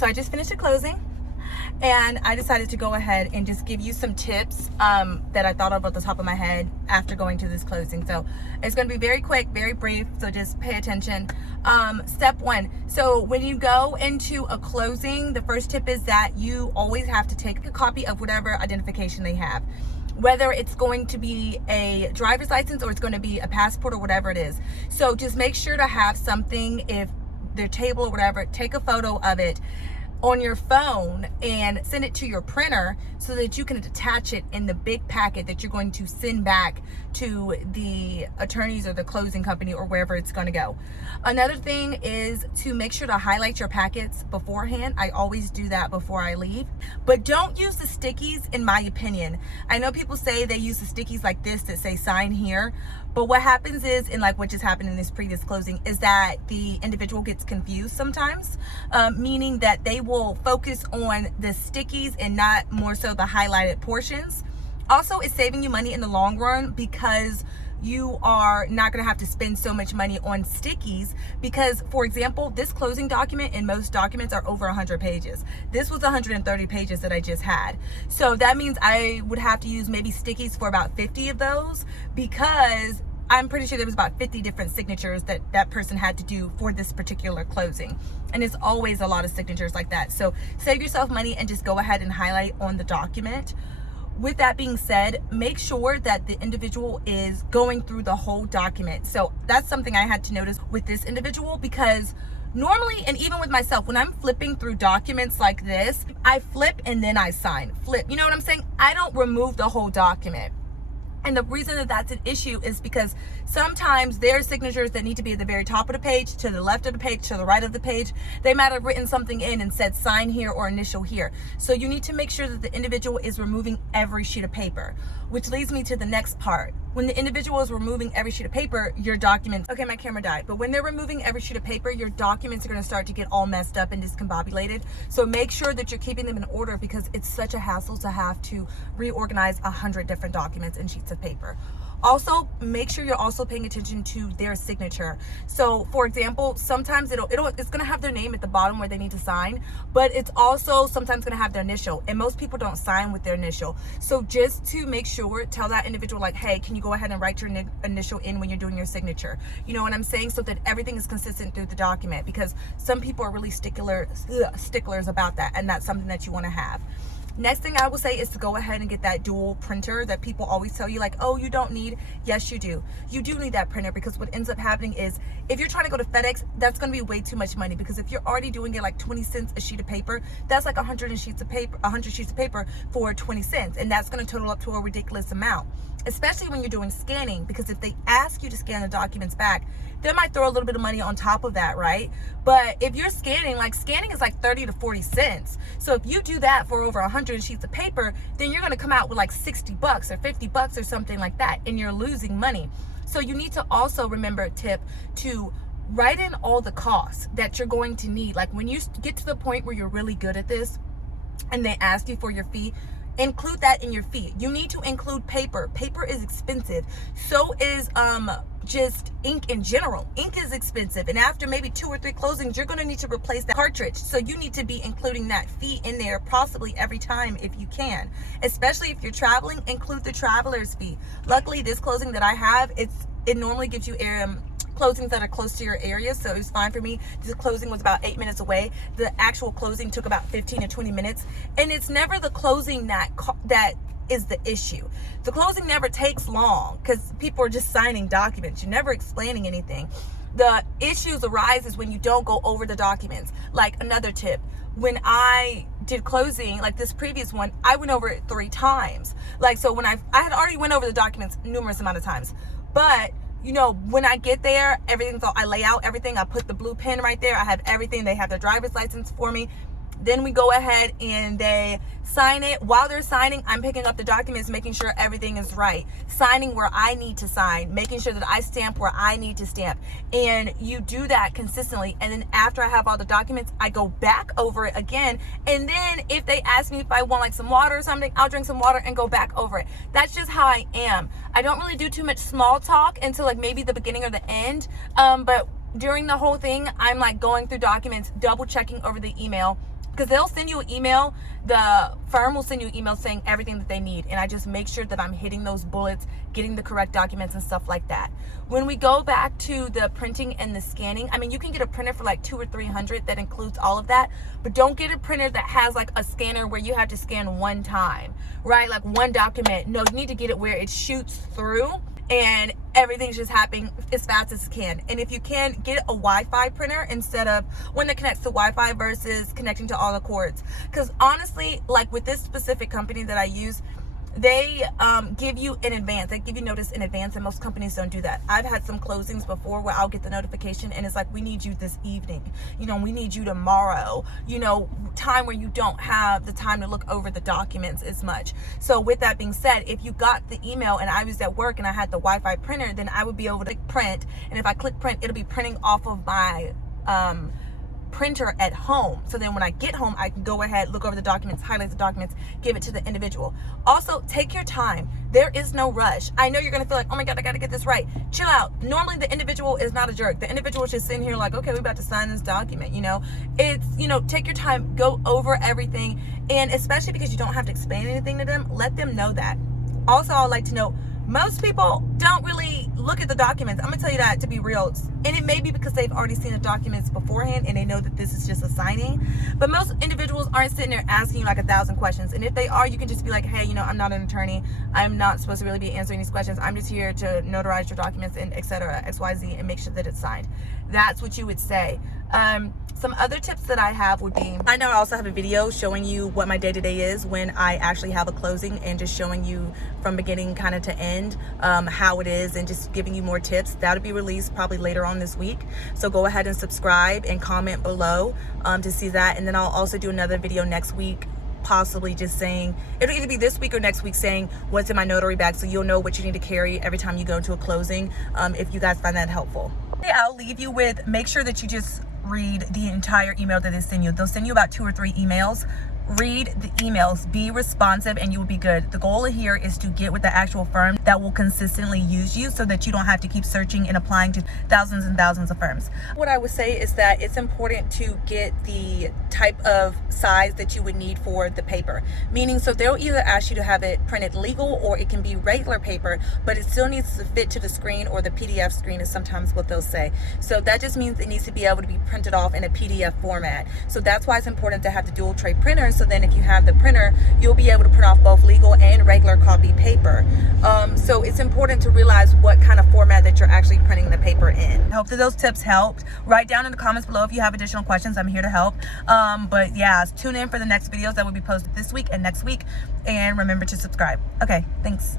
So I just finished a closing, and I decided to go ahead and just give you some tips that I thought of at the top of my head after going to this closing. So it's going to be very quick, very brief, so just pay attention. Step one, so when you go into a closing, the first tip is that you always have to take a copy of whatever identification they have, whether it's going to be a driver's license or it's going to be a passport or whatever it is. So just make sure to have something, if their table or whatever, take a photo of it on your phone and send it to your printer so that you can attach it in the big packet that you're going to send back to the attorneys or the closing company or wherever it's going to go. Another thing is to make sure to highlight your packets beforehand. I always do that before I leave, but don't use the stickies, in my opinion. I know people say they use the stickies like this that say sign here, but what happens is, and like what just happened in this previous closing, is that the individual gets confused sometimes, meaning that they will focus on the stickies and not more so the highlighted portions. Also, it's saving you money in the long run because you are not going to have to spend so much money on stickies because, for example, this closing document and most documents are over 100 pages. This was 130 pages that I just had. So that means I would have to use maybe stickies for about 50 of those because I'm pretty sure there was about 50 different signatures that that person had to do for this particular closing. And it's always a lot of signatures like that. So save yourself money and just go ahead and highlight on the document. With that being said, make sure that the individual is going through the whole document. So that's something I had to notice with this individual because normally, and even with myself, when I'm flipping through documents like this, I flip and then I sign. Flip, you know what I'm saying? I don't remove the whole document. And the reason that that's an issue is because sometimes there are signatures that need to be at the very top of the page, to the left of the page, to the right of the page. They might have written something in and said sign here or initial here. So you need to make sure that the individual is removing every sheet of paper, which leads me to the next part. When the individual is removing every sheet of paper, your documents, okay, my camera died, but when they're removing every sheet of paper, your documents are going to start to get all messed up and discombobulated. So make sure that you're keeping them in order because it's such a hassle to have to reorganize 100 different documents and sheets of paper. Also, make sure you're also paying attention to their signature. So, for example, sometimes it's going to have their name at the bottom where they need to sign, but it's also sometimes going to have their initial, and most people don't sign with their initial. So just to make sure, tell that individual like, hey, can you go ahead and write your initial in when you're doing your signature? You know what I'm saying? So that everything is consistent through the document because some people are really sticklers about that, and that's something that you want to have. Next thing I will say is to go ahead and get that dual printer that people always tell you like, oh, you don't need. Yes, you do. You do need that printer because what ends up happening is if you're trying to go to FedEx, that's going to be way too much money because if you're already doing it like 20 cents a sheet of paper, that's like 100 sheets of paper for 20 cents. And that's going to total up to a ridiculous amount, especially when you're doing scanning, because if they ask you to scan the documents back, they might throw a little bit of money on top of that, right? But if you're scanning is like 30 to 40 cents. So if you do that for over 100 sheets of paper, then you're going to come out with like $60 or $50 or something like that, and you're losing money. So you need to also remember a tip to write in all the costs that you're going to need. Like when you get to the point where you're really good at this and they ask you for your fee, include that in your fee. You need to include paper. Paper is expensive. So is just ink in general. Ink is expensive, and after maybe 2 or 3 closings, you're going to need to replace the cartridge. So you need to be including that fee in there possibly every time if you can. Especially if you're traveling, include the traveler's fee. Luckily, this closing that I have, it normally gives you closings that are close to your area, so it was fine for me. This closing was about 8 minutes away. The actual closing took about 15 to 20 minutes, and it's never the closing that is the issue. The closing never takes long because people are just signing documents. You're never explaining anything. The issues arises when you don't go over the documents. Like another tip, when I did closing, like this previous one, I went over it 3 times. Like, so when I had already went over the documents numerous amount of times, but you know, when I get there, I lay out everything. I put the blue pen right there. I have everything. They have their driver's license for me. Then we go ahead and they sign it. While they're signing, I'm picking up the documents, making sure everything is right. Signing where I need to sign, making sure that I stamp where I need to stamp. And you do that consistently. And then after I have all the documents, I go back over it again. And then if they ask me if I want like some water or something, I'll drink some water and go back over it. That's just how I am. I don't really do too much small talk until like maybe the beginning or the end. But during the whole thing, I'm like going through documents, double checking over the email, because they'll send you an email. The firm will send you an email saying everything that they need, and I just make sure that I'm hitting those bullets, getting the correct documents and stuff like that. When we go back to the printing and the scanning, I mean, you can get a printer for like $200 or $300 that includes all of that, but don't get a printer that has like a scanner where you have to scan one time, right? Like one document. No, you need to get it where it shoots through and everything's just happening as fast as it can. And if you can, get a Wi-Fi printer instead of one that connects to Wi-Fi versus connecting to all the cords. Because honestly, like with this specific company that I use, they give you in advance. They give you notice in advance, and most companies don't do that. I've had some closings before where I'll get the notification and it's like, we need you this evening, you know, we need you tomorrow, you know, time where you don't have the time to look over the documents as much. So with that being said, if you got the email and I was at work and I had the Wi-Fi printer, then I would be able to print, and if I click print, it'll be printing off of my printer at home. So then when I get home, I can go ahead, look over the documents, highlight the documents, give it to the individual. Also, take your time. There is no rush. I know you're gonna feel like, oh my God, I gotta get this right. Chill out. Normally the individual is not a jerk. The individual is just sitting here like, okay, we're about to sign this document, you know. It's, you know, take your time, go over everything, and especially because you don't have to explain anything to them, let them know that. Also, I'd like to know, most people don't really look at the documents. I'm gonna tell you that, to be real. And it may be because they've already seen the documents beforehand and they know that this is just a signing. But most individuals aren't sitting there asking you like 1,000 questions. And if they are, you can just be like, hey, you know, I'm not an attorney. I'm not supposed to really be answering these questions. I'm just here to notarize your documents and etc. XYZ and make sure that it's signed. That's what you would say. Some other tips that I have would be, I know I also have a video showing you what my day-to-day is when I actually have a closing, and just showing you from beginning kind of to end how it is, and just giving you more tips. That'll be released probably later on this week. So go ahead and subscribe and comment below to see that. And then I'll also do another video next week, possibly just saying, it'll either be this week or next week, saying what's in my notary bag, so you'll know what you need to carry every time you go into a closing, if you guys find that helpful. I'll leave you with, make sure that you just read the entire email that they send you. They'll send you about 2 or 3 emails. Read the emails, be responsive, and you will be good. The goal here is to get with the actual firm that will consistently use you, so that you don't have to keep searching and applying to thousands and thousands of firms. What I would say is that it's important to get the type of size that you would need for the paper. Meaning, so they'll either ask you to have it printed legal, or it can be regular paper, but it still needs to fit to the screen, or the PDF screen is sometimes what they'll say. So that just means it needs to be able to be printed off in a PDF format. So that's why it's important to have the dual tray printers. So then if you have the printer, you'll be able to print off both legal and regular copy paper. So it's important to realize what kind of format that you're actually printing the paper in. I hope that those tips helped. Write down in the comments below if you have additional questions. I'm here to help. But yeah, tune in for the next videos that will be posted this week and next week. And remember to subscribe. Okay, thanks.